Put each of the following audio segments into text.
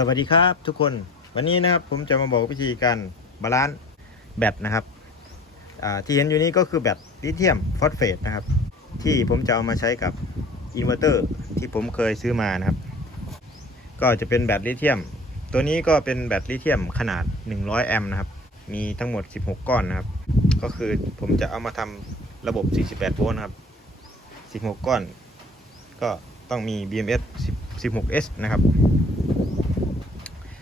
สวัสดีครับทุกคนวันนี้นะครับผมจะมาบอกวิธีการบาลานซ์แบตนะครับที่เห็นอยู่นี้ก็คือแบตลิเธียมฟอสเฟตนะครับ ที่ผมจะเอามาใช้กับอินเวอร์เตอร์ที่ผมเคยซื้อมานะครับ ก็จะเป็นแบตลิเธียม ตัวนี้ก็เป็นแบตลิเธียมขนาด 100 แอมป์นะครับ มีทั้งหมด 16 ก้อนนะครับ ก็คือผมจะเอามาทำระบบ 48 โวลต์นะครับ 16 ก้อน ก็ต้องมี BMS 16S นะครับ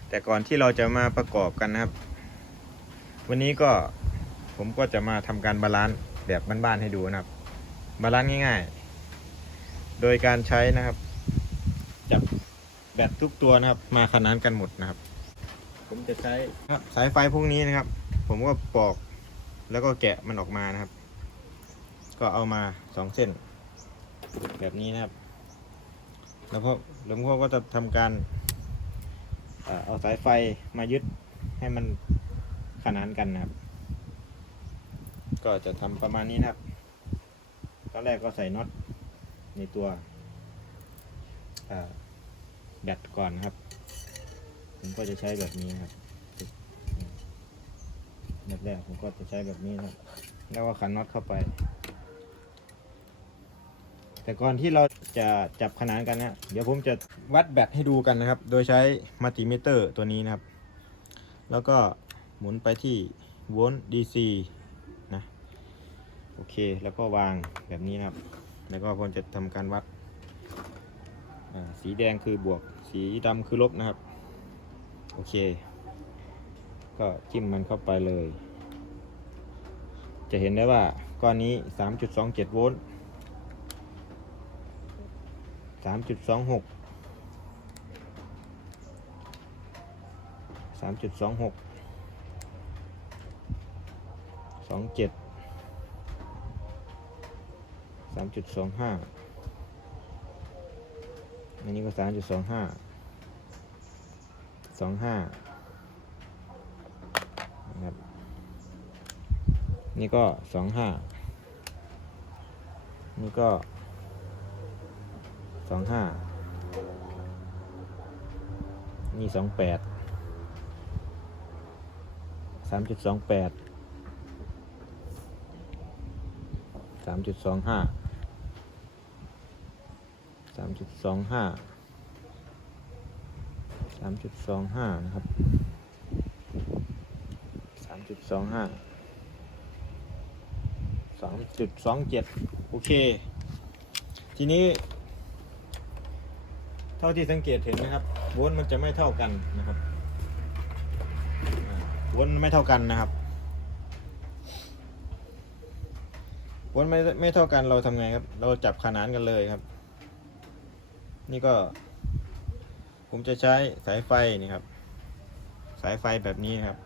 แต่ก่อนที่เราจะมาประกอบกันนะครับ วันนี้ก็ผมก็จะมาทำการบาลานซ์แบบบ้านๆให้ดูนะครับ บาลานซ์ง่ายๆ โดยการใช้นะครับ จับแบตทุกตัวนะครับ มาขนานกันหมดนะครับ ผมจะใช้ครับสายไฟพวกนี้นะครับ ผมก็ปอกแล้วก็แกะมันออกมานะครับ ก็เอามาสองเส้น แบบนี้นะครับ แล้วพอแล้วพวกก็จะทำการ เอาสายไฟมายึดให้มันขนานกันนะครับ ก็จะทำประมาณนี้นะครับตอนแรกก็ใส่น็อตในตัวแบตก่อนนะครับ ผมก็จะใช้แบบนี้ครับแบบแรกผมก็จะใช้แบบนี้นะครับ แล้วก็ขันน็อตเข้าไป แต่ก่อนที่เราจะจับขนานกันนะเดี๋ยวผมจะวัดแบตให้ดูกันนะครับ โดยใช้มัลติมิเตอร์ตัวนี้นะครับ แล้วก็หมุนไปที่โวลต์ DC นะโอเคแล้วก็วางแบบนี้นะครับ แล้วก็ผมจะทำการวัดสีแดงคือบวก สีดำคือลบนะครับ โอเค ก็จิ้มมันเข้าไปเลย จะเห็นได้ว่าก้อนนี้ 3.27 โวลต์ สามจุดสองหกสามจุดสองหกสองเจ็ดสามจุดสองห้าอันนี้ก็สามจุดสองห้าสองห้านะครับนี่ก็สองห้านี่ก็ สองห้านี่สองแปดสามจุดสองแปดสามจุดสองห้าสามจุดสองห้าสามจุดสองห้านะครับสามจุดสองห้าสามจุดสองเจ็ดโอเค ทีนี้ ท่าที่สังเกตเห็นนะครับวลต์มันจะไม่เท่ากันนะครับวลต์ไม่เท่ากันนะครับวลต์ไม่ไม่เท่ากันเราทำไงครับ เราจับขนานกันเลยครับ นี่ก็ ผมจะใช้สายไฟนี่ครับ สายไฟแบบนี้นะครับ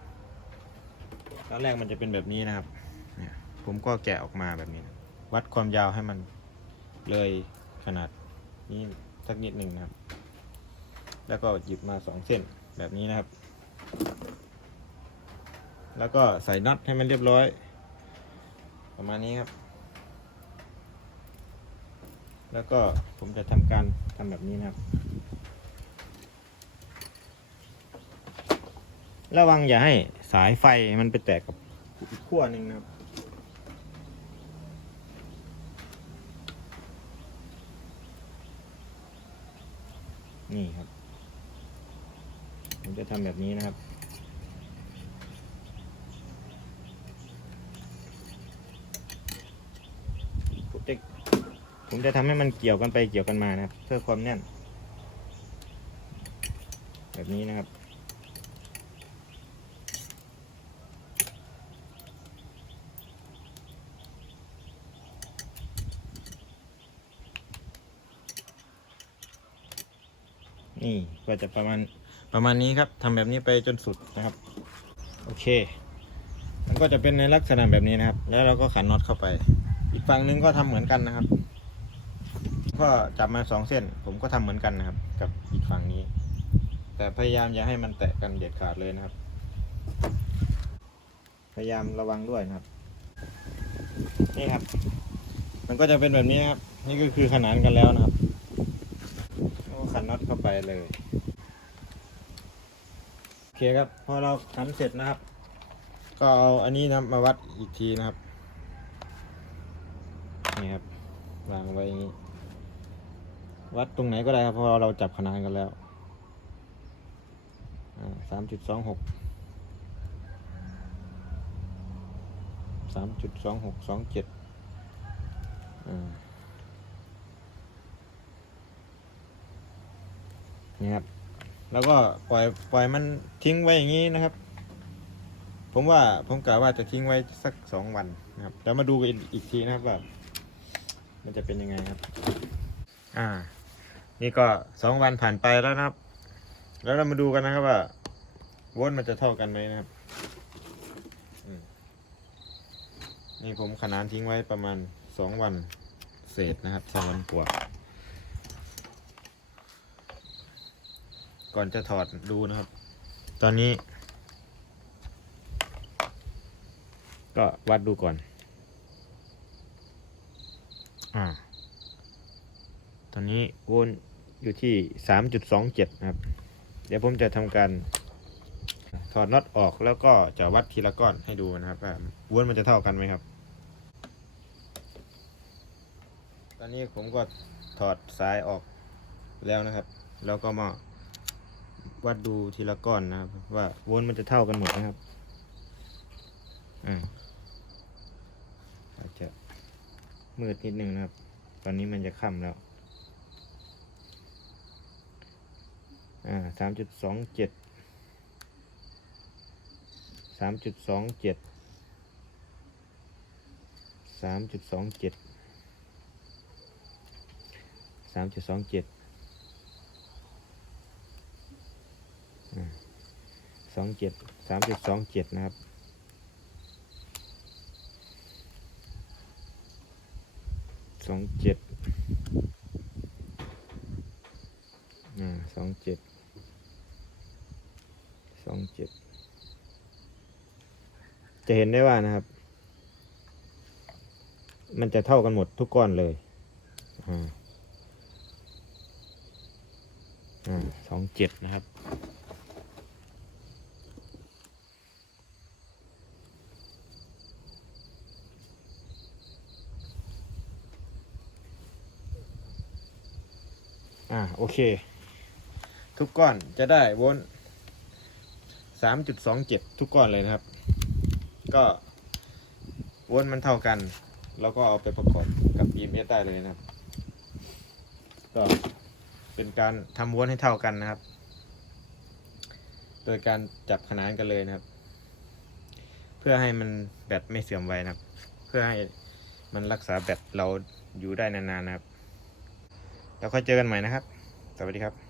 ตอนแรกมันจะเป็นแบบนี้นะครับเนี่ยผมก็แกะออกมาแบบนี้ วัดความยาวให้มันเลยขนาดนี้ สักนิดหนึ่งนะครับ แล้วก็หยิบมาสองเส้นแบบนี้นะครับ แล้วก็ใส่น็อตให้มันเรียบร้อย ประมาณนี้ครับ แล้วก็ผมจะทำการทำแบบนี้นะครับ ระวังอย่าให้สายไฟมันไปแตกกับอีกขั้วหนึ่งนะครับ นี่ครับ ผมจะทำแบบนี้นะครับ ผมจะผมจะทำให้มันเกี่ยวกันไปเกี่ยวกันมานะครับ เพื่อความแน่น แบบนี้นะครับ นี่ก็จะประมาณประมาณนี้ครับทำแบบนี้ไปจนสุดนะครับ โอเค มันก็จะเป็นในลักษณะแบบนี้นะครับ แล้วเราก็ขันน็อตเข้าไป อีกฝั่งหนึงก็ทำเหมือนกันนะครับ ก็จับมาสองเส้น ผมก็ทำเหมือนกันนะครับ กับอีกฝั่งนี้ แต่พยายามอย่าให้มันแตะกันเด็ดขาดเลยนะครับ พยายามระวังด้วยนะครับ นี่ครับ มันก็จะเป็นแบบนี้นะครับ นี่ก็คือขนานกันแล้วนะครับ ก็ขันน็อตเข้าไปเลยโอเคครับพอเราทำเสร็จนะครับ ก็เอาอันนี้นะมาวัดอีกทีนะครับนี่ครับวางไว้อย่างนี้วัดตรงไหนก็ได้ครับเพราะเราจับขนาดกันแล้วสามจุดสองหกสามจุดสองหกสองเจ็ดอ่า นี่ครับ แล้วก็ปล่อยปล่อยมันทิ้งไว้อย่างนี้นะครับ ผมว่าผมกะว่าจะทิ้งไว้สักสองวันนะครับแล้วมาดูกันอีกทีนะครับว่ามันจะเป็นยังไงครับ อ่า นี่ก็สองวันผ่านไปแล้วนะครับ แล้วเรามาดูกันนะครับว่าโวลต์มันจะเท่ากันไหมนะครับนี่ผมขนานทิ้งไว้ประมาณสองวันเศษนะครับสองวันกว่า ก่อนจะถอดดูนะครับ ตอนนี้ ก็วัดดูก่อน อ่า ตอนนี้โวลต์อยู่ที่สามจุดสองเจ็ดนะครับ เดี๋ยวผมจะทำการถอดน็อตออกแล้วก็จะวัดทีละก้อนให้ดูนะครับว่าโวลต์มันจะเท่ากันไหมครับ ตอนนี้ผมก็ถอดสายออกแล้วนะครับ แล้วก็มา วัดดูทีละก้อนนะครับ ว่าโวลต์มันจะเท่ากันหมดนะครับอ่าอาจจะมืดนิดนึงนะครับ ตอนนี้มันจะค่ำแล้วอ่าสามจุดสองเจ็ดสามจุดสองเจ็ดสามจุดสองเจ็ดสามจุดสองเจ็ด สองเจ็ดสามจุดสองเจ็ดนะครับ สองเจ็ดสองเจ็ด สองเจ็ด จะเห็นได้ว่านะครับ มันจะเท่ากันหมดทุกก้อนเลยอ่าอ่าสองเจ็ดนะครับ โอเค ทุกก้อนจะได้โวลต์สามจุดสองเจ็ดทุกก้อนเลยนะครับ ก็โวลต์มันเท่ากัน แล้วก็เอาไปประกอบกับ EMS ได้เลยนะครับ ก็เป็นการทำโวลต์ให้เท่ากันนะครับ โดยการจับขนานกันเลยนะครับ เพื่อให้มันแบตไม่เสื่อมไวนะครับ เพื่อให้มันรักษาแบตเราอยู่ได้นานๆนะครับ แล้วค่อยเจอกันใหม่นะครับ สวัสดีครับ